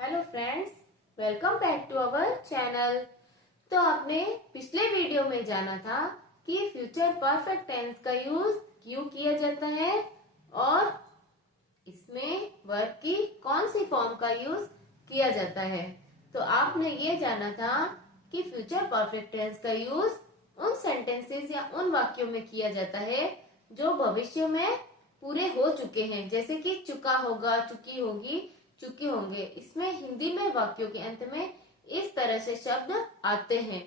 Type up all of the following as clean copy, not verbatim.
Hello friends, welcome back to our channel. तो आपने पिछले वीडियो में जाना था कि फ्यूचर परफेक्ट टेंस का यूज क्यों किया जाता है और इसमें वर्ब की कौन सी फॉर्म का यूज किया जाता है। तो आपने ये जाना था कि फ्यूचर परफेक्ट टेंस का यूज उन सेंटेंसेस या उन वाक्यों में किया जाता है जो भविष्य में पूरे हो चुके हैं, जैसे कि चुका होगा, चुकी होगी, चुके होंगे। इसमें हिंदी में वाक्यों के अंत में इस तरह से शब्द आते हैं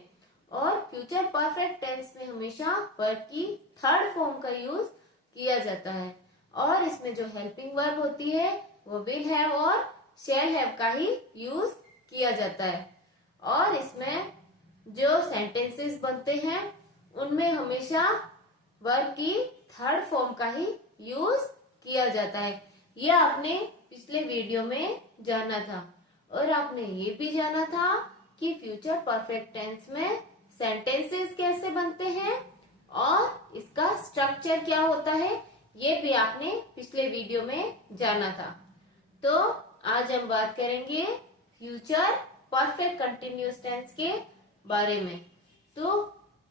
और फ्यूचर परफेक्ट टेंस में हमेशा वर्ब की थर्ड फॉर्म का यूज किया जाता है और इसमें जो हेल्पिंग वर्ब होती है वो विल हैव और शैल हैव का ही यूज किया जाता है। और इसमें जो सेंटेंसेस बनते हैं उनमें हमेशा वर्ब की थर्ड फॉर्म का ही यूज किया जाता है। ये आपने पिछले वीडियो में जाना था और आपने ये भी जाना था कि फ्यूचर परफेक्ट टेंस में सेंटेंसेस कैसे बनते हैं और इसका स्ट्रक्चर क्या होता है, ये भी आपने पिछले वीडियो में जाना था। तो आज हम बात करेंगे फ्यूचर परफेक्ट कंटिन्यूअस टेंस के बारे में। तो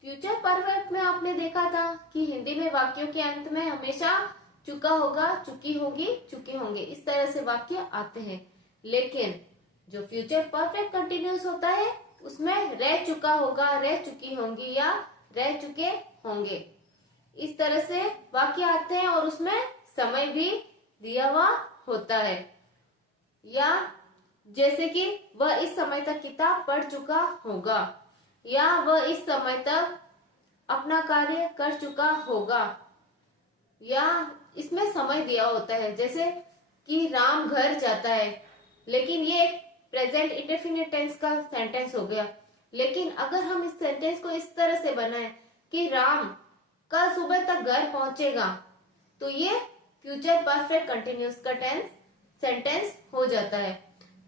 फ्यूचर परफेक्ट में आपने देखा था कि हिंदी में वाक्यों के अंत में हमेशा चुका होगा, चुकी होगी, चुके होंगे, इस तरह से वाक्य आते हैं। लेकिन जो फ्यूचर परफेक्ट कंटिन्यूअस होता है उसमें रह चुका होगा, रह चुकी होंगी या रह चुके होंगे, इस तरह से वाक्य आते हैं और उसमें समय भी दिया हुआ होता है। या जैसे कि वह इस समय तक किताब पढ़ चुका होगा या वह इस समय तक अपना कार्य कर चुका होगा, या इसमें समय दिया होता है। जैसे कि राम घर जाता है, लेकिन ये एक प्रेजेंट इंडेफिनिट टेंस का सेंटेंस हो गया। लेकिन अगर हम इस सेंटेंस को इस तरह से बनाएं कि राम कल सुबह तक घर पहुंचेगा, तो ये फ्यूचर परफेक्ट कंटिन्यूअस का टेंस सेंटेंस हो जाता है,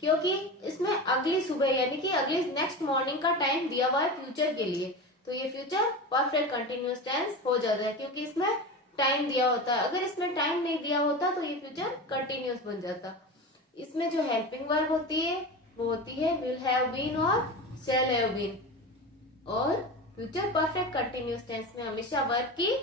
क्योंकि इसमें अगली सुबह यानी कि अगली नेक्स्ट मॉर्निंग का टाइम दिया हुआ है फ्यूचर के लिए। तो ये फ्यूचर परफेक्ट कंटिन्यूअस टेंस हो जाता है क्योंकि इसमें टाइम दिया होता है। अगर इसमें टाइम नहीं दिया होता तो ये फ्यूचर कंटिन्यूअस बन जाता। इसमें जो हेल्पिंग वर्ब होती है वो होती है विल हैव बीन और शैल हैव बीन। और फ्यूचर परफेक्ट कंटिन्यूअस टेंस में हमेशा वर्ब की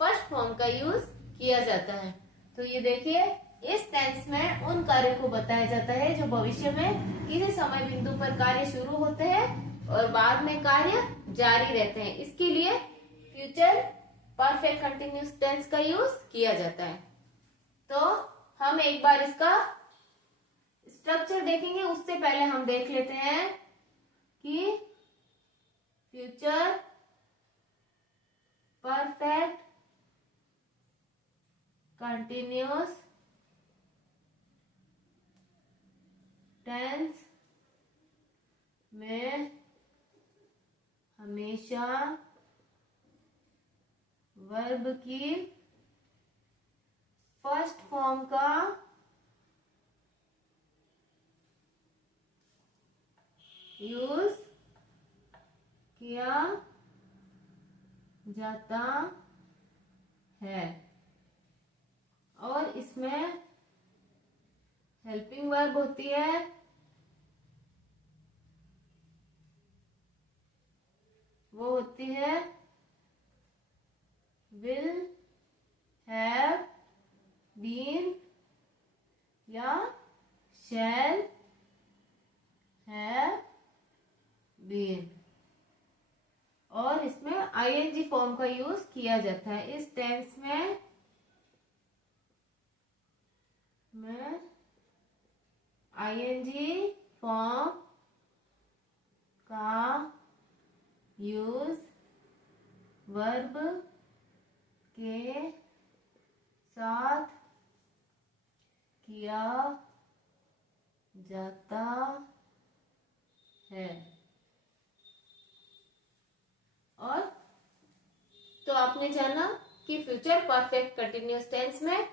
फर्स्ट फॉर्म का यूज किया जाता है। तो ये देखिए, इस टेंस में उन कार्यों को बताया जाता है जो भविष्य में किसी समय बिंदु पर कार्य शुरू होते हैं और बाद में कार्य जारी रहते हैं। इसके लिए फ्यूचर परफेक्ट कंटिन्यूअस टेंस का यूज किया जाता है। तो हम एक बार इसका स्ट्रक्चर देखेंगे, उससे पहले हम देख लेते हैं कि फ्यूचर परफेक्ट कंटिन्यूअस टेंस में हमेशा वर्ब की फर्स्ट फॉर्म का यूज किया जाता है और इसमें हेल्पिंग वर्ब होती है वो होती है विल हैव बीन या शैल हैव बीन। और इसमें आईएनजी फॉर्म का यूज किया जाता है। इस टेंस में आईएनजी फॉर्म का यूज वर्ब के साथ किया जाता है। और तो आपने जाना कि फ्यूचर परफेक्ट कंटिन्यूअस टेंस में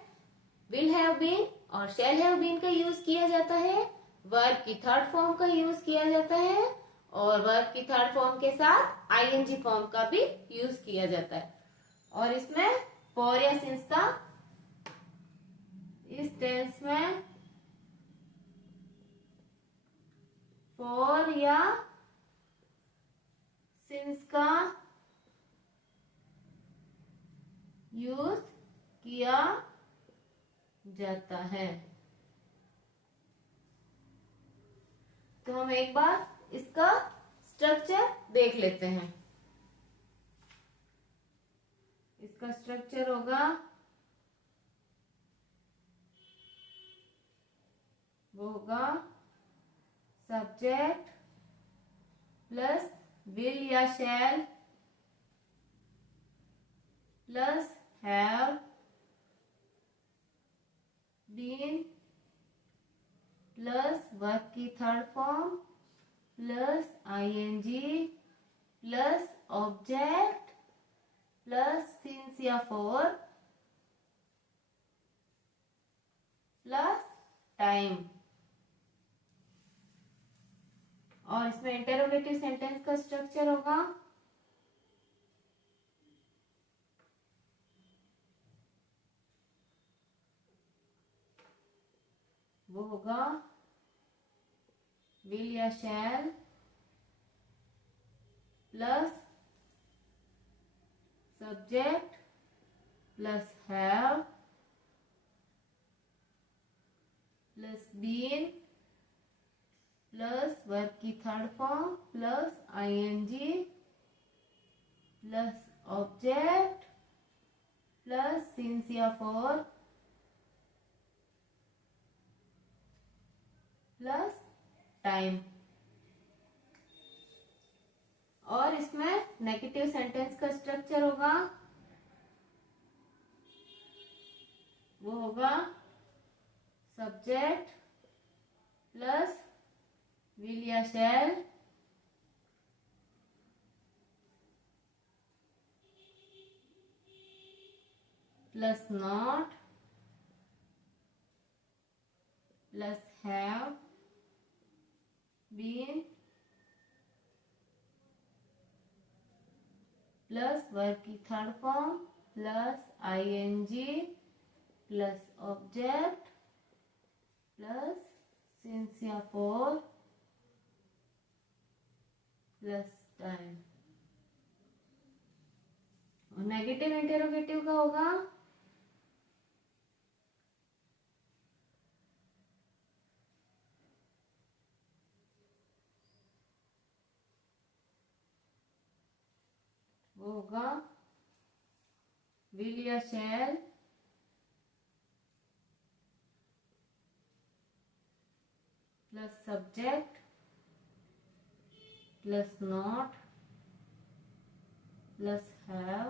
विल हैव बीन और शैल हैव बीन का यूज किया जाता है, वर्ब की थर्ड फॉर्म का यूज किया जाता है और वर्ब की थर्ड फॉर्म के साथ आईएनजी फॉर्म का भी यूज किया जाता है। और इसमें फॉर या सिंस का इस टेंस में जाता है। तो हम एक बार इसका स्ट्रक्चर देख लेते हैं। इसका स्ट्रक्चर होगा, वो होगा सब्जेक्ट प्लस विल या shall plus have been plus verb की third form plus ING plus object plus since या फॉर प्लस टाइम। और इसमें इंटेरोगेटिव सेंटेंस का स्ट्रक्चर होगा, वो होगा विल या shall plus subject plus have plus been plus verb की third form plus ING plus object plus since या फॉर प्लस टाइम। और इसमें नेगेटिव सेंटेंस का स्ट्रक्चर होगा, वो होगा सब्जेक्ट प्लस विल या shall plus not plus have been plus verb की third form plus ING plus object plus since या फॉर प्लस टाइम। और नेगेटिव इंटेरोगेटिव का होगा, वो होगा विल या shall plus subject plus not plus have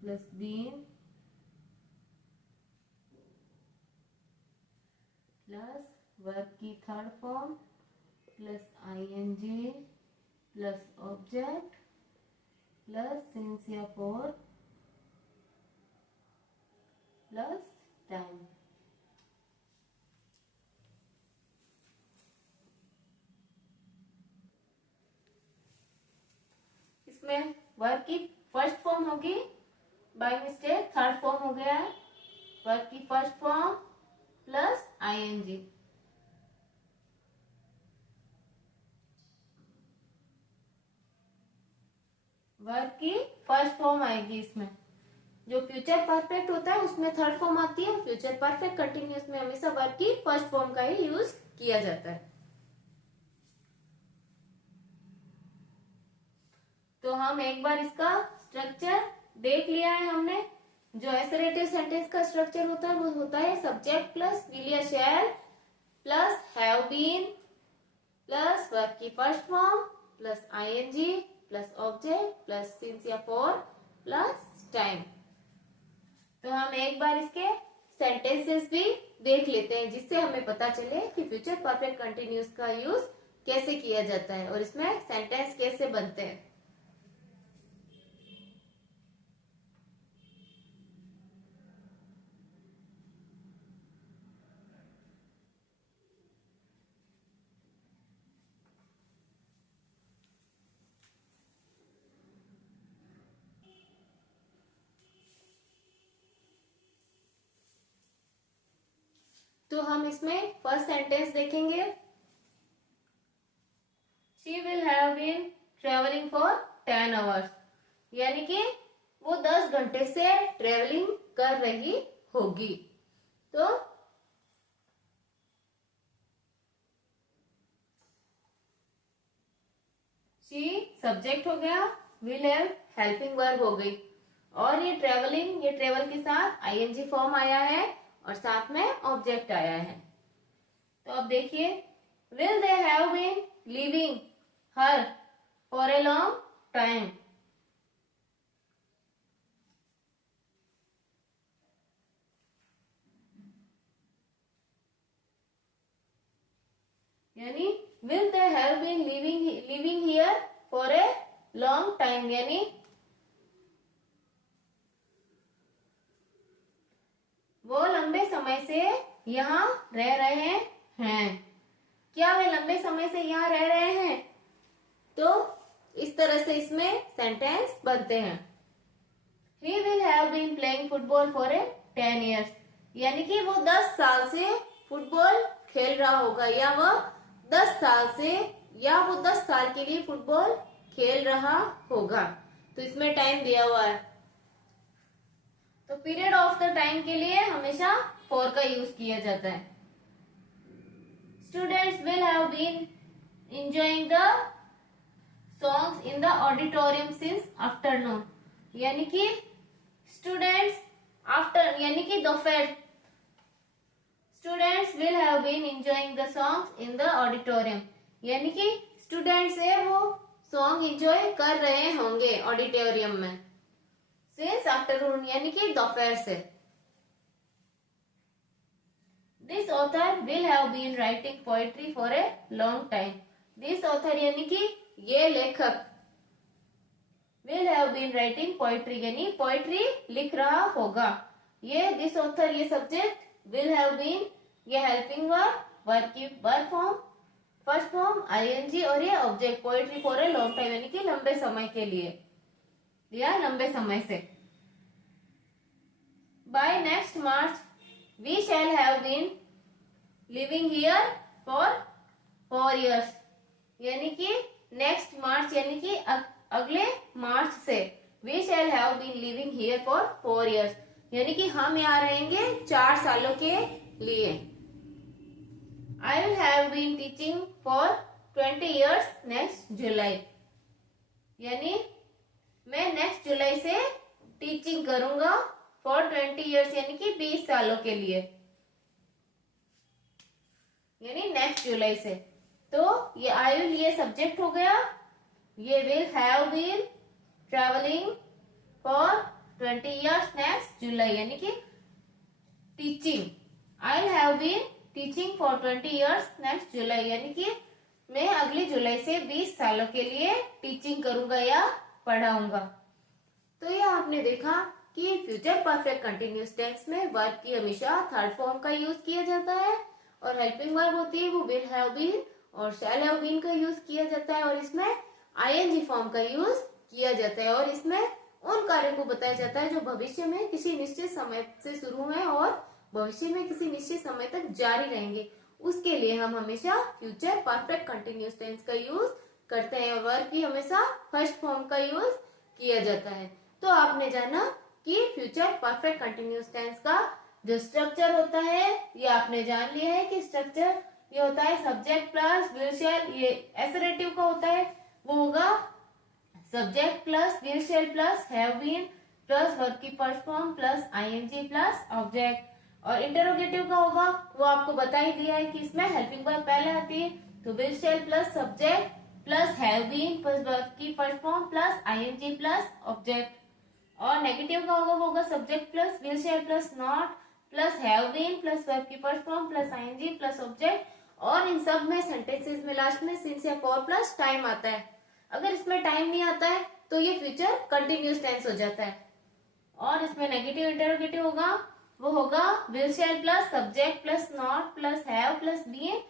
plus been plus verb की third form plus ING plus object plus since या for plus time. इसमें वर्ब की फर्स्ट फॉर्म होगी, बाय मिस्टेक थर्ड फॉर्म हो गया है। वर्ब की first form plus ING, verb की फर्स्ट फॉर्म आएगी। इसमें जो फ्यूचर परफेक्ट होता है उसमें थर्ड फॉर्म आती है, फ्यूचर परफेक्ट कंटिन्यूअस में हमेशा वर्ब की फर्स्ट फॉर्म का ही यूज किया जाता है। तो हम एक बार इसका स्ट्रक्चर देख लिया है हमने। जो एसरेटिव सेंटेंस का स्ट्रक्चर होता है वो होता है सब्जेक्ट प्लस विल या shall plus have been plus verb की first form plus ING plus object plus since या फॉर प्लस टाइम। तो हम एक बार इसके सेंटेंसेस भी देख लेते हैं जिससे हमें पता चले कि फ्यूचर परफेक्ट कंटिन्यूअस का यूज कैसे किया जाता है और इसमें सेंटेंस कैसे बनते हैं। तो हम इसमें फर्स्ट सेंटेंस देखेंगे, she will have been travelling for 10 hours। यानी कि वो 10 घंटे से ट्रेवलिंग कर रही होगी। तो शी सब्जेक्ट हो गया, विल हैव हेल्पिंग वर्ब हो गई, और ये ट्रेवलिंग, ये ट्रेवल के साथ आईएनजी फॉर्म आया है और साथ में ऑब्जेक्ट आया है। तो अब देखिए, will they have been living here for a long time. यानी will they have been living here for a long time, यानी वो लंबे समय से यहाँ रह रहे हैं। क्या वे लंबे समय से यहाँ रह रहे हैं? तो इस तरह से इसमें सेंटेंस बनते हैं। He will have been playing football for 10 years, यानी कि वो 10 साल से फुटबॉल खेल रहा होगा, या वह 10 साल से, या वो 10 साल के लिए फुटबॉल खेल रहा होगा। तो इसमें टाइम दिया हुआ है, तो पीरियड ऑफ द टाइम के लिए हमेशा फॉर का यूज किया जाता है। Students will have been enjoying the songs in the auditorium since afternoon, यानी कि स्टूडेंट्स आफ्टर, यानी कि दोपहर, students will have been enjoying the songs in the auditorium, यानी कि स्टूडेंट्स है वो सॉन्ग एंजॉय कर रहे होंगे ऑडिटोरियम में। सिंस आफ्टरनून यानी कि दोपहर से। This author will have been writing poetry for a long time. This author यानी कि ये लेखक, will have been writing poetry यानी पोएट्री लिख रहा होगा। ये दिस ऑथर, ये सब्जेक्ट, विल हैव बीन ये हेल्पिंग वर्ब की verb form, first form ING, और ये object poetry for a long time यानी कि लंबे समय के लिए या लंबे समय से। By next March we shall have been living here for 4 years, यानी कि नेक्स्ट मार्च यानी कि अगले मार्च से, we shall have been living here for 4 years, यानी कि हम यहाँ रहेंगे 4 सालों के लिए। I will have been teaching for 20 years next July, यानी मैं नेक्स्ट जुलाई से टीचिंग करूंगा फॉर 20 years यानी कि 20 सालों के लिए, यानी नेक्स्ट जुलाई से। तो ये आई विल ये सब्जेक्ट हो गया, ये will have been travelling for 20 years next July यानी कि teaching. I will have been teaching for 20 years next July, यानी कि मैं अगली जुलाई से 20 सालों के लिए टीचिंग करूंगा या पढ़ाऊंगा। तो ये आपने देखा कि फ्यूचर परफेक्ट कंटिन्यूअस टेंस में वर्ब की हमेशा थर्ड फॉर्म का यूज किया जाता है, और हेल्पिंग वर्ब होती है वो विल हैव बीन और शैल हैव बीन का यूज किया जाता है, और इसमें आईएनजी फॉर्म का यूज किया जाता है, और इसमें उन कार्यों को बताया जाता है जो भविष्य में किसी निश्चित समय से शुरू हुए और भविष्य में किसी निश्चित समय तक जारी रहेंगे। उसके लिए हम हमेशा फ्यूचर परफेक्ट कंटिन्यूअस टेंस का यूज करते हैं, और वर्ब की हमेशा फर्स्ट फॉर्म का यूज किया जाता है। तो आपने जाना कि फ्यूचर परफेक्ट कंटिन्यूअस टेंस का जो स्ट्रक्चर होता है, ये आपने जान लिया है कि स्ट्रक्चर ये होता है सब्जेक्ट प्लस विल शैल, ये एसरेटिव का होता है, वो होगा subject plus will shall plus have been plus verb की first form plus ING plus object, और इंटरोगेटिव का होगा वो आपको बता ही दिया है कि इसमें हेल्पिंग वर्ब पहले आती है, तो will shall plus subject plus have been plus verb की first form plus ING plus object, और नेगेटिव का होगा वो होगा subject plus will shall plus not plus have been plus verb की first form plus ING plus object, और इन सब में सेंटेंसेस में लास्ट में सिंस या फॉर प्लस टाइम आता है। अगर इसमें टाइम नहीं आता है तो ये फ्यूचर कंटिन्यूअस टेंस हो जाता है, और इसमें नेगेटिव इंटरोगेटिव होगा वो होगा will shall plus subject plus not plus have plus been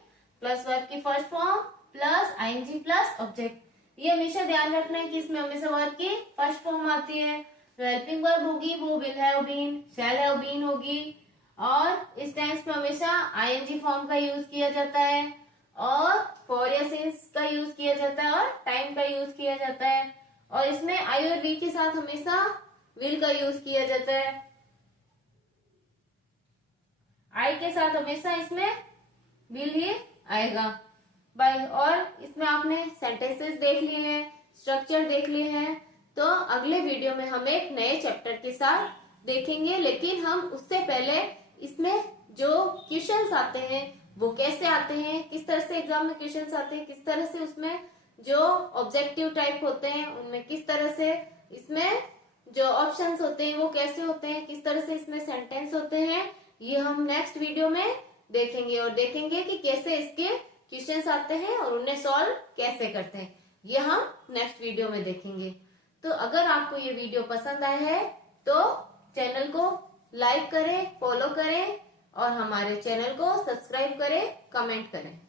plus verb की first form plus ING plus object. ये हमेशा ध्यान रखना है कि इसमें हमेशा वर्ब की फर्स्ट फॉर्म आती है, तो हेल्पिंग वर्ब होगी वो will have been shall have been होगी, और इस टेंस में हमेशा आईएनजी फॉर्म का यूज किया जाता है, और फॉर या सिंस का यूज किया जाता है, और टाइम का यूज किया जाता है, और इसमें आई और वी के साथ हमेशा विल का यूज किया जाता है। आई के साथ हमेशा इसमें विल ही आएगा। बाय, और इसमें आपने सेंटेंसेस देख लिए हैं, स्ट्रक्चर देख लिए हैं। तो अगले वीडियो में हम एक नए चैप्टर के साथ देखेंगे, लेकिन हम उससे पहले इसमें जो क्वेश्चंस आते हैं वो कैसे आते हैं, किस तरह से एग्जाम में क्वेश्चंस आते हैं, किस तरह से उसमें जो ऑब्जेक्टिव टाइप होते हैं उनमें किस तरह से, इसमें जो ऑप्शंस होते हैं वो कैसे होते हैं, किस तरह से इसमें सेंटेंस होते हैं, ये हम नेक्स्ट वीडियो में देखेंगे। और देखेंगे कि कैसे इसके क्वेश्चंस आते हैं और उन्हें सॉल्व कैसे करते हैं, ये हम नेक्स्ट वीडियो में देखेंगे। तो अगर आपको ये वीडियो पसंद आया है तो चैनल को लाइक करें, फॉलो करें और हमारे चैनल को सब्सक्राइब करें, कमेंट करें।